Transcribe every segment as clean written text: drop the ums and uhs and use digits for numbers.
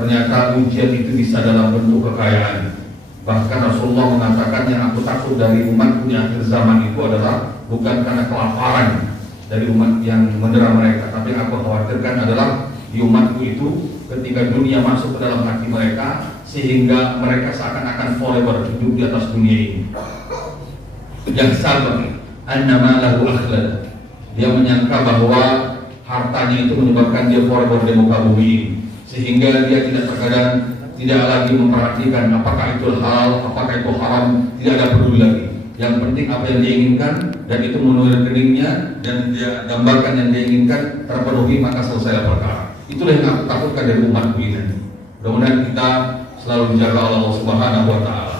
ternyata ujian itu bisa dalam bentuk kekayaan. Bahkan Rasulullah mengatakan yang aku takut dari umatku di akhir zaman itu adalah bukan karena kelaparan dari umat yang mendera mereka, tapi yang aku khawatirkan adalah di umatku itu ketika dunia masuk ke dalam hati mereka, sehingga mereka seakan-akan forever hidup di atas dunia ini. Yang sabar, annama lahu akhlad. Dia menyangka bahwa hartanya itu menyebabkan dia forever di muka bumi ini, sehingga dia terkadang tidak lagi memperhatikan apakah itu halal, apakah itu haram, tidak ada peduli lagi. Yang penting apa yang dia inginkan, dan itu memenuhi rekeningnya, dan dia gambarkan yang dia inginkan terpenuhi, maka selesai perkara. Itulah yang aku takutkan dari umatku ini. Mudah-mudahan kita selalu dijaga oleh Allah Subhanahu wa Ta'ala.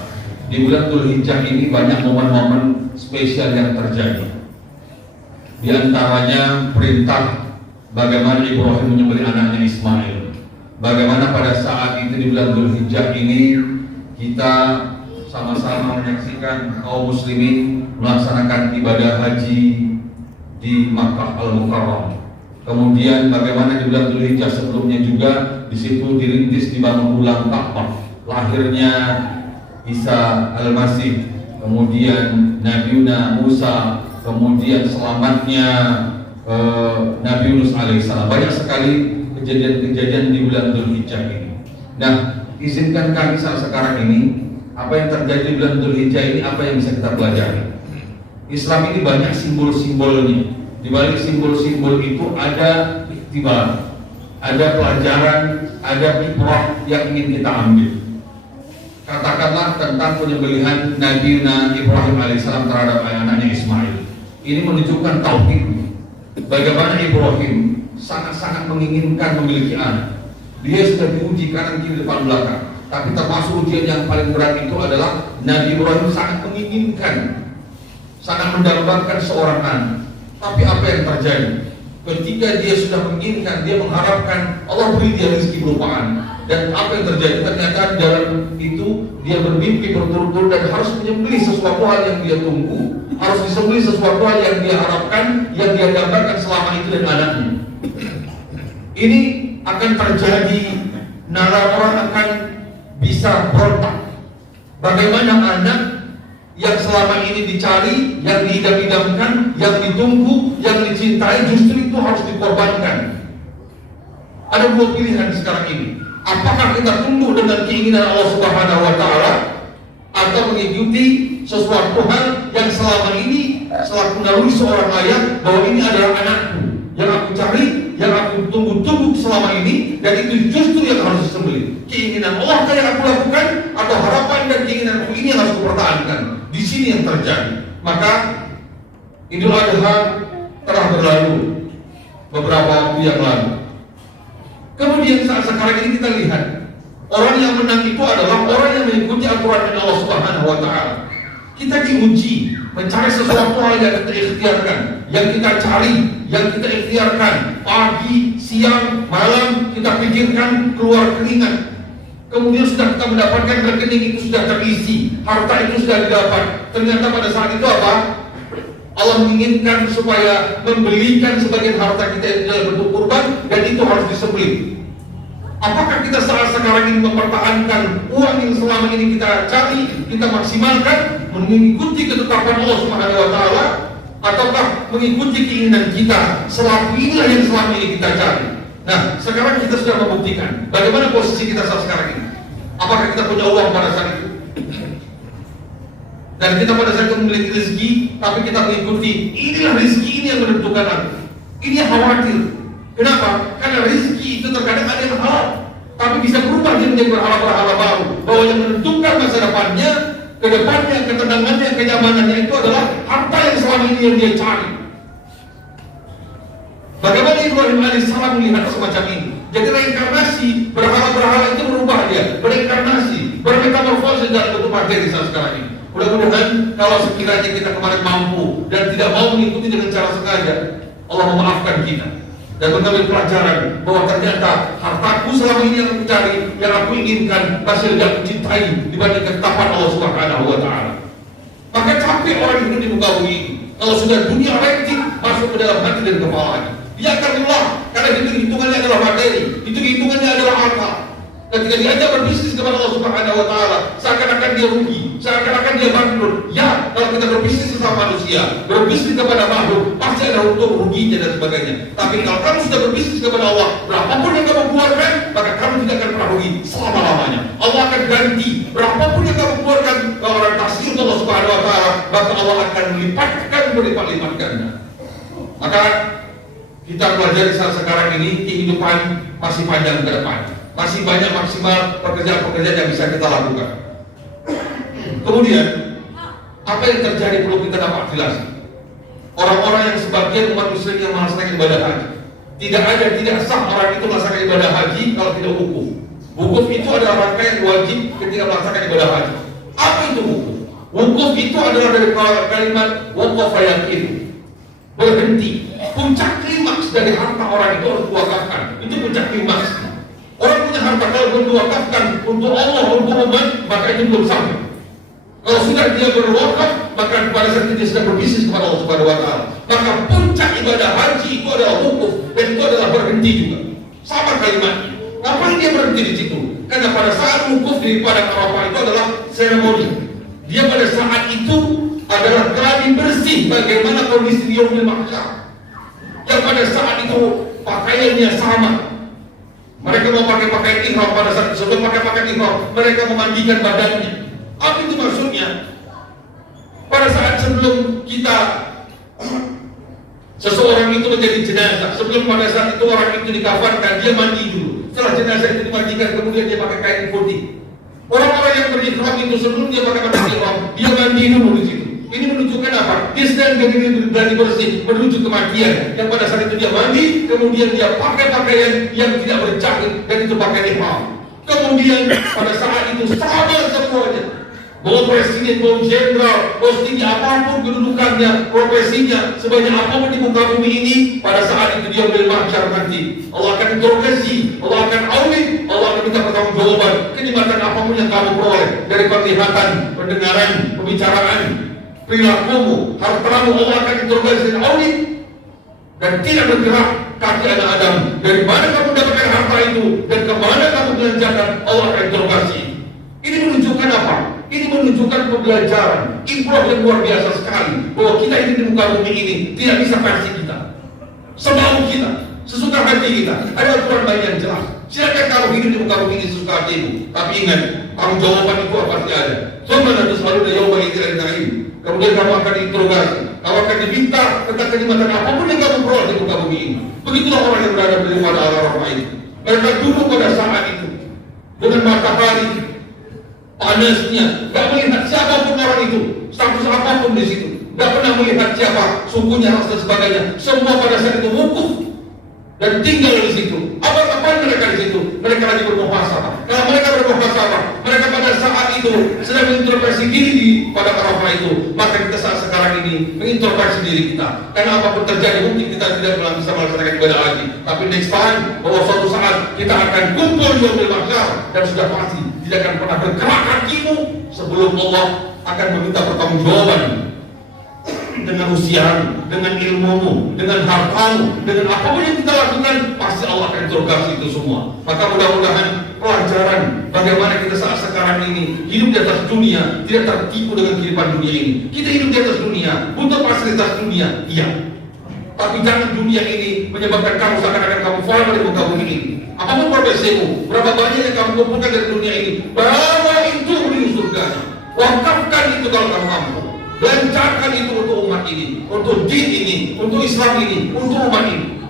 Di bulan Dzulhijjah ini banyak momen-momen spesial yang terjadi. Di antaranya perintah bagaimana Ibrahim menyembelih anaknya Ismail. Bagaimana pada saat itu di bulan Dzulhijjah ini kita sama-sama menyaksikan kaum muslimin melaksanakan ibadah haji di Makkah Al-Mukarram. Kemudian bagaimana di bulan Dzulhijjah sebelumnya juga di situ dirintis dibangun ulang Ka'bah, lahirnya Isa Al-Masih, kemudian Nabi Musa, kemudian selamatnya Nabi Yunus alaihissalam. Banyak sekali kejadian-kejadian di bulan Dzulhijjah ini. Nah, izinkan kami saat sekarang ini, apa yang terjadi di bulan Dzulhijjah ini, apa yang bisa kita pelajari. Islam ini banyak simbol-simbolnya. Di balik simbol-simbol itu ada iktibar, ada pelajaran, ada ibrah yang ingin kita ambil. Katakanlah tentang penyembelihan Nabi Ibrahim alaihissalam terhadap anaknya Ismail. Ini menunjukkan tauhid. Bagaimana Ibrahim sangat-sangat menginginkan memiliki anak. Dia sudah diuji kanan kiri depan belakang. Tapi termasuk ujian yang paling berat itu adalah Nabi Ibrahim sangat menginginkan, sangat mendambakan seorang anak. Tapi apa yang terjadi? Ketika dia sudah menginginkan, dia mengharapkan Allah beri dia rezeki berupa anak. Dan apa yang terjadi? Ternyata dalam itu dia bermimpi berturut-turut dan harus menyembelih sesuatu hal yang dia tunggu, harus disembelih sesuatu hal yang dia harapkan, yang dia gambarkan selama itu dan anaknya. Ini akan terjadi, nara orang akan bisa berontak. Bagaimana anak yang selama ini dicari, yang diidam-idamkan, yang ditunggu, yang dicintai, justru itu harus dikorbankan. Ada dua pilihan sekarang ini. Apakah kita tunduk dengan keinginan Allah Subhanahu wa Ta'ala, atau mengikuti sesuatu hal yang selama ini selaku naluri seorang ayah bahwa ini adalah anakku yang aku cari, yang aku tunggu-tunggu selama ini, dan itu justru yang harus disembelih. Keinginan Allah yang aku lakukan, atau harapan dan keinginanku ini yang harus kupertahankan. Di sini yang terjadi. Maka Idul Adha telah berlalu beberapa waktu yang lalu. Kemudian saat sekarang ini kita lihat, orang yang menang itu adalah orang yang mengikuti aturan Allah Subhanahu wa Ta'ala. Kita diuji mencari sesuatu hal yang kita ikhtiarkan, yang kita cari, yang kita ikhtiarkan. Pagi, siang, malam kita pikirkan, keluar keringat. Kemudian sudah kita mendapatkan rekening itu sudah terisi, harta itu sudah didapat. Ternyata pada saat itu apa? Allah menginginkan supaya membelikan sebagian harta kita itu dalam bentuk kurban, dan itu harus disembelih. Apakah kita saat sekarang ini mempertahankan uang yang selama ini kita cari, kita maksimalkan, mengikuti ketetapan Allah Subhanahu wa Ta'ala, ataukah mengikuti keinginan kita selaku inilah yang selama ini kita cari? Nah, sekarang kita sudah membuktikan bagaimana posisi kita saat sekarang ini. Apakah kita punya uang pada saat itu? Dan kita pada saat itu memiliki rezeki, tapi kita mengikuti inilah rezeki ini yang menentukan aku. Ini yang khawatir. Kenapa? Karena rezeki itu terkadang ada yang halal, tapi bisa berubah dia menjadi berhala-berhala baru. Bahwa yang menentukan masa depannya, kedepannya, ketenangannya, kenyamanannya itu adalah harta yang selama ini yang dia cari. Bagaimana Ibrahim alaihissalam melihat semacam ini? Jadi reinkarnasi, berhala-berhala itu berubah dia, bereinkarnasi, bermetamorfosis dalam bentuk materi saat sekarang ini. Mudah-mudahan kalau sekiranya kita kemarin mampu dan tidak mau mengikuti dengan cara sengaja, Allah memaafkan kita dan mengambil pelajaran bahwa ternyata hartaku selama ini yang aku cari, yang aku inginkan, masih tidak aku cintai dibanding ketetapan Allah Subhanahu wa Ta'ala. Maka capek orang hidup di muka bumi ini. Kalau sudah dunia ranting masuk ke dalam hati dan kepalanya, dia akan lelah karena hitungannya adalah materi, hitungannya adalah akal. Ketika diajak berbisnis kepada Allah Subhanahu wa Ta'ala, seakan-akan dia rugi, seakan-akan dia bangkrut. Ya, kalau kita berbisnis sama manusia, berbisnis kepada makhluk, pasti ada untung ruginya dan sebagainya. Tapi kalau kamu sudah berbisnis kepada Allah, berapapun yang kamu keluarkan, maka kamu tidak akan pernah rugi selama-lamanya. Allah akan ganti berapapun yang kamu keluarkan ke orang tasir Allah Subhanahu wa Ta'ala, maka Allah akan melipatkan berlipat-lipatkannya. Maka kita pelajari saat sekarang ini, kehidupan masih panjang ke depan. Masih banyak maksimal pekerjaan-pekerjaan yang bisa kita lakukan. Kemudian, apa yang terjadi perlu kita dapat jelas. Orang-orang yang sebagian umat muslim yang melaksanakan ibadah haji, tidak sah orang itu melaksanakan ibadah haji kalau tidak wukuf. Wukuf itu adalah rangkaian wajib ketika melaksanakan ibadah haji. Apa itu wukuf? Wukuf itu adalah dari kalimat waqafa yaqifu, berhenti. Puncak klimaks dari harta orang itu harus diwakafkan. Itu puncak klimaks. Orang punya harta kalau belum diwakafkan untuk Allah, untuk umat, maka itu belum sampai. Kalau sudah dia berwakaf, maka pada saat itu dia sedang berbisnis kepada Allah Subhanahu wa Ta'ala. Maka puncak ibadah haji itu adalah wukuf, dan itu adalah berhenti juga. Sama kalimatnya. Ngapain dia berhenti di situ? Karena pada saat wukuf di padang Arafah itu adalah seremoni. Dia pada saat itu adalah gladi bersih bagaimana kondisi di yaumil mahsyar. Yang pada saat itu pakaiannya sama. Mereka mau pakai pakaian ihram pada saat sebelum pakai pakaian ihram, mereka memandikan badannya. Apa itu maksudnya? Pada saat sebelum kita seseorang itu menjadi jenazah, sebelum pada saat itu orang itu dikafankan, dia mandi dulu. Setelah jenazah itu dimandikan, kemudian dia pakai kain putih. Orang-orang yang berihram itu sebelum dia pakai pakaian ihram, dia mandi dulu di situ. Ini menunjukkan apa? Dia sedang bergladi bersih menuju kematian. Yang pada saat itu dia mandi, kemudian dia pakai pakaian yang tidak berjahit, dan itu pakaian ihram. Kemudian pada saat itu sama semuanya. Mau presiden, mau jenderal, mau setinggi apapun kedudukannya, profesinya, sebanyak apapun di muka bumi ini, pada saat itu dia ambil mahsyar nanti. Allah akan interogasi, Allah akan audit, Allah akan minta pertanggungjawaban kenikmatan apapun yang kamu peroleh dari penglihatan, pendengaran, pembicaraan, perilakumu, hartamu. Allah akan interogasi dan audit, dan tidak bergerak kaki anak Adam. Dari mana kamu dapatkan harta itu dan kemana kamu belanjakan, Allah akan interogasi. Ini menunjukkan apa? Ini menunjukkan pembelajaran, ibrah yang luar biasa sekali, bahwa kita hidup di muka bumi ini tidak bisa versi kita, semau kita, sesuka hati kita. Ada aturan main yang jelas. Silakan kamu hidup di muka bumi ini sesuka hatimu, tapi ingat, tanggung jawaban itu pasti ada. Soalnya nanti selalu ada jawaban yang tidak ada. Kemudian kamu akan diinterogasi, kamu akan diminta tentang kenikmatan apapun yang kamu peroleh di muka bumi ini. Begitulah orang yang berada di pada Arafah ini. Mereka duduk pada saat itu dengan matahari panasnya, gak melihat siapapun orang itu, status apapun di situ, gak pernah melihat siapa sukunya, ras dan sebagainya. Semua pada saat itu wukuf dan tinggal di situ. Apa mereka di situ? Mereka lagi bermuhasabah. Kalau mereka bermuhasabah, mereka pada saat itu sedang mengintrospeksi diri di pada Arafah itu. Maka kita saat sekarang ini mengintrospeksi diri kita. Karena apapun terjadi, mungkin kita tidak bisa melaksanakan ibadah haji. Tapi next time, bahwa suatu saat kita akan kumpul di yaumil mahsyar, dan sudah pasti tidak akan pernah bergerak kakimu sebelum Allah akan meminta pertanggungjawaban dengan usiamu, dengan ilmumu, dengan hartamu, dengan apapun yang kita lakukan, pasti Allah akan interogasi itu semua. Maka mudah-mudahan pelajaran bagaimana kita saat sekarang ini hidup di atas dunia, tidak tertipu dengan kehidupan dunia ini. Kita hidup di atas dunia, butuh fasilitas dunia, iya. Tapi jangan dunia ini menyebabkan kamu seakan-akan kamu fall dari muka bumi ini. Apapun profesimu, berapa banyak yang kamu kumpulkan dari dunia ini, bawa itu menuju surga. Wakafkan itu kalau kamu mampu. Belanjakan itu untuk umat ini, untuk din ini, untuk Islam ini, untuk umat ini.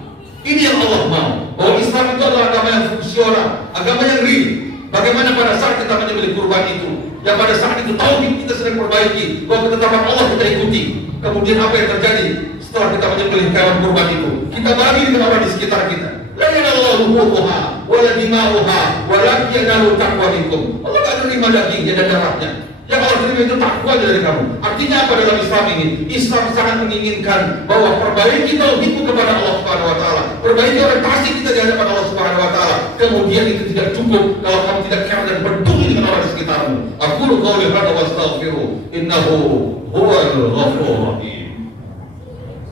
Ini yang Allah mau. Bahwa Islam itu adalah agama yang fungsional, agama yang real. Bagaimana pada saat kita menyembelih kurban itu, yang pada saat itu tauhid kita sedang perbaiki, bahwa ketetapan Allah kita ikuti. Kemudian apa yang terjadi setelah kita menyembelih hewan kurban itu? Kita bagi dengan orang di sekitar kita. La yanallahu luhuha wa la dima'uha walakin yanalu taqwa minkum. Allah tak terima dagingnya dan darahnya. Yang Allah terima itu takwa dari kamu. Artinya apa dalam Islam ini? Islam sangat menginginkan bahwa perbaiki tauhidmu kepada Allah Subhanahu wa Ta'ala, perbaiki orientasi kita di hadapan Allah Subhanahu wa Ta'ala. Kemudian itu tidak cukup kalau kamu tidak care dan peduli dengan orang di sekitarmu. Aqulu qouli hadza wa astaghfiru innahu huwal ghafurur